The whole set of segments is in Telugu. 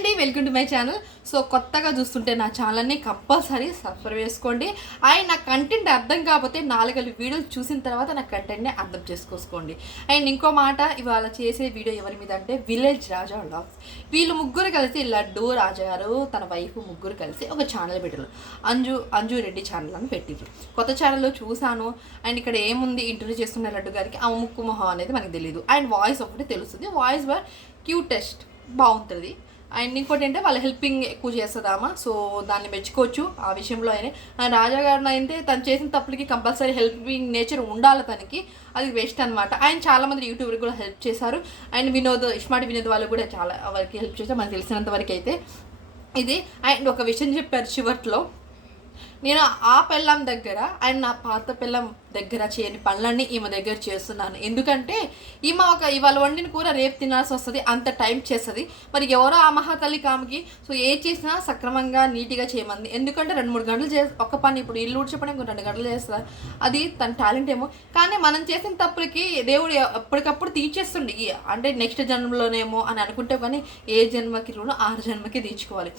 అండి welcome to my channel. So కొత్తగా చూస్తుంటే నా ఛానల్ని కంపల్సరీ సబ్స్క్రైబ్ చేసుకోండి. అండ్ నా కంటెంట్ అర్థం కాకపోతే నాలుగైదు వీడియోలు చూసిన తర్వాత నా కంటెంట్ని అర్థం చేసుకోసుకోండి. అండ్ ఇంకో మాట ఇవాళ చేసే వీడియో ఎవరి మీద అంటే విలేజ్ రాజా వ్లాగ్స్ వీళ్ళు ముగ్గురు కలిసి లడ్డు రాజా గారు తన వైఫ్ ముగ్గురు కలిసి ఒక ఛానల్ పెట్టారు అంజు అంజు రెడ్డి ఛానల్ అని పెట్టిండ్రు కొత్త ఛానల్లో చూశాను. అండ్ ఇక్కడ ఏముంది? ఇంటర్వ్యూ చేస్తున్న లడ్డు గారికి ఆ ముక్కు మొహం అనేది మనకు తెలియదు అండ్ వాయిస్ ఒకటి తెలుస్తుంది. Voice very cutest. బాగుంటుంది. అండ్ ఇంకోటి అంటే వాళ్ళ హెల్పింగ్ ఎక్కువ చేస్తుందామా సో దాన్ని మెచ్చుకోవచ్చు ఆ విషయంలో అయినా. అండ్ రాజా గారిని అయితే తను చేసిన తప్పులకి కంపల్సరీ హెల్పింగ్ నేచర్ ఉండాలి తనకి. అది వేస్ట్ అనమాట ఆయన చాలామంది యూట్యూబర్ కూడా హెల్ప్ చేశారు. అండ్ వినోద్ ఇస్మార్ట్ వినోద్ వాళ్ళు కూడా చాలా వరకు హెల్ప్ చేశారు. మనకు తెలిసినంత వరకు అయితే. ఇది అండ్ ఒక విషయం చెప్పారు చివర్లో. నేను ఆ పెళ్ళం దగ్గర అండ్ నా పాత పెళ్ళం దగ్గర చేయని పనులన్నీ ఈమె దగ్గర చేస్తున్నాను. ఎందుకంటే ఈమె ఒక ఇవాళ వండిన కూర రేపు తినాల్సి వస్తుంది అంత టైం చేస్తుంది. మరి ఎవరో ఆ మహాతల్లి కామెకి సో ఏ చేసినా సక్రమంగా నీట్గా చేయమంది. ఎందుకంటే రెండు మూడు గంటలు చే ఒక పని ఇప్పుడు ఇల్లు ఊడ్చపడం ఇంకో రెండు గంటలు చేస్తారు అది తన టాలెంట్ ఏమో. కానీ మనం చేసిన తప్పులకి దేవుడు ఎప్పటికప్పుడు తీర్చేస్తుండే. అంటే నెక్స్ట్ జన్మలోనేమో అని అనుకుంటే కానీ ఏ జన్మకి రుణం ఆరు జన్మకి తీర్చుకోవాలి.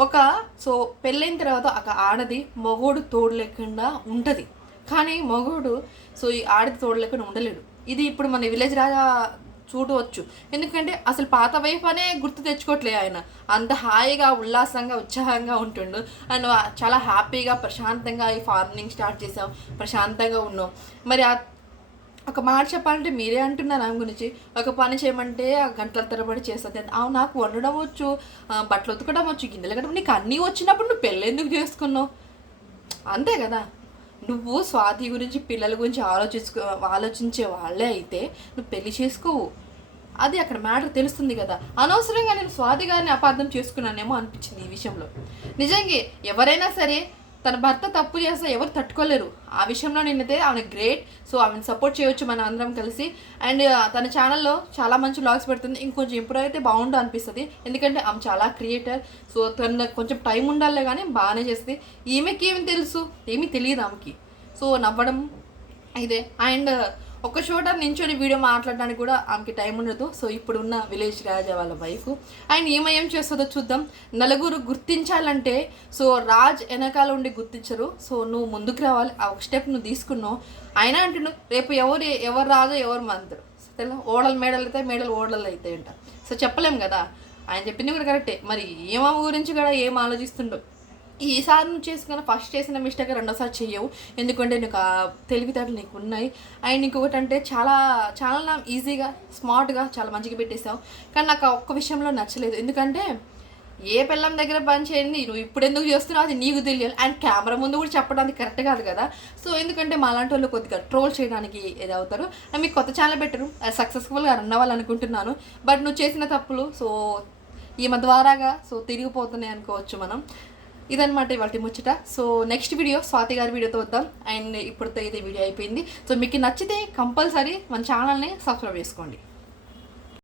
ఒక సో పెళ్ళైన తర్వాత ఒక ఆడది మగోడు తోడు లేకుండా ఉంటుంది. కానీ మగోడు సో ఈ ఆడది తోడు లేకుండా ఉండలేడు. ఇది ఇప్పుడు మన విలేజ్ రాజా చూడవచ్చు. ఎందుకంటే అసలు పాత వైఫ్ అనే గుర్తు తెచ్చుకోవట్లే ఆయన. అంత హాయిగా ఉల్లాసంగా ఉత్సాహంగా ఉంటుండు. అండ్ చాలా హ్యాపీగా ప్రశాంతంగా ఈ ఫార్మింగ్ స్టార్ట్ చేసాం. ప్రశాంతంగా ఉన్నాం. మరి ఆ ఒక మాట చెప్పాలంటే మీరే అంటున్నారు ఆమె గురించి. ఒక పని చేయమంటే ఆ గంటల తరబడి చేస్తుంది. అవు నాకు వండడం వచ్చు బట్టలు ఉతకడం వచ్చు గిన్నెలు కట్టడం నీకు అన్నీ వచ్చినప్పుడు నువ్వు పెళ్ళి ఎందుకు చేసుకున్నావు? అంతే కదా. నువ్వు స్వాతి గురించి పిల్లల గురించి ఆలోచించుకో ఆలోచించే వాళ్ళే అయితే నువ్వు పెళ్ళి చేసుకోవు. అది అక్కడ మ్యాటర్ తెలుస్తుంది కదా. అనవసరంగా నేను స్వాతి గారిని అపార్థం చేసుకున్నానేమో అనిపించింది ఈ విషయంలో. నిజంగా ఎవరైనా సరే తన భర్త తప్పు చేస్తే ఎవరు తట్టుకోలేరు. ఆ విషయంలో నేనైతే ఆమె గ్రేట్ సో ఆమెను సపోర్ట్ చేయొచ్చు మన అందరం కలిసి. అండ్ తన ఛానల్లో చాలా మంచి వ్లాగ్స్ పెడుతుంది. ఇంకొంచెం ఇంప్రూవ్ అయితే బాగుండు అనిపిస్తుంది. ఎందుకంటే ఆమె చాలా క్రియేటర్ సో తన కొంచెం టైం ఉండాలి కానీ బాగానే చేస్తుంది. ఈమెకి ఏమి తెలుసు? ఏమీ తెలియదు ఆమెకి. సో నవ్వడం ఇదే. అండ్ ఒక చోట నించొని వీడియో మాట్లాడడానికి కూడా ఆమెకి టైం ఉండదు. సో ఇప్పుడు ఉన్న విలేజ్ రాజా వాళ్ళ వైఫ్. అండ్ ఏమేం ఏం చేస్తుందో చూద్దాం. నలుగురు గుర్తించాలంటే సో రాజ్ వెనకాల ఉండి గుర్తించరు. సో నువ్వు ముందుకు రావాలి. ఆ ఒక స్టెప్ నువ్వు తీసుకున్నావు. అయినా అంటున్నావు రేపు ఎవరు ఎవరు రాజు ఎవరు మంత్రు? తెల్ల ఓడలు మేడలు అయితే మేడలు ఓడలు అవుతాయంట. సో చెప్పలేం కదా? ఆయన చెప్పింది కూడా కరెక్టే. మరి ఏమో గురించి కూడా ఏం ఆలోచిస్తుండో? ఈసారి నువ్వు చేసుకున్న ఫస్ట్ చేసిన మిస్టేక్ రెండోసారి చెయ్యవు. ఎందుకంటే నీకు తెలివితేటలు నీకు ఉన్నాయి. అండ్ ఇంకొకటి అంటే చాలా చాలా ఈజీగా స్మార్ట్గా చాలా మంచిగా పెట్టేసావు కానీ నాకు ఒక్క విషయంలో నచ్చలేదు. ఎందుకంటే ఏ పిల్లం దగ్గర పని చేయండి నువ్వు ఇప్పుడు ఎందుకు చేస్తున్నావు అది నీకు తెలియాలి. అండ్ కెమెరా ముందు కూడా చెప్పడానికి కరెక్ట్ కాదు కదా. సో ఎందుకంటే మా లాంటి వాళ్ళు కొద్దిగా ట్రోల్ చేయడానికి ఇది అవుతారు అండ్ మీకు కొత్త ఛానల్ పెట్టరు. అది సక్సెస్ఫుల్గా రన్ అవ్వాలనుకుంటున్నాను. బట్ నువ్వు చేసిన తప్పులు సో ఈమె ద్వారాగా సో తిరిగిపోతున్నాయి అనుకోవచ్చు మనం. ఇదనమాట ఇవాళ ముచ్చట. సో నెక్స్ట్ వీడియో స్వాతి గారి వీడియోతో వద్దాం. అండ్ ఇప్పుడుతో అయితే వీడియో అయిపోయింది. సో మీకు నచ్చితే కంపల్సరీ మన ఛానల్ని సబ్స్క్రైబ్ చేసుకోండి.